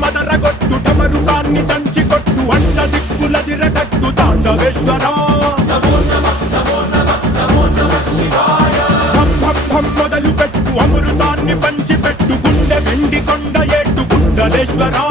మదరగొట్టు టమరుకాన్ని దంచి కొట్టు అండ దిక్కులదిరగట్టు తాండవేశ్వరా మొదలు పెట్టు అమృతాన్ని పంచిపెట్టు గుండె వెండి కొండ ఏట్టు గుండలేశ్వరా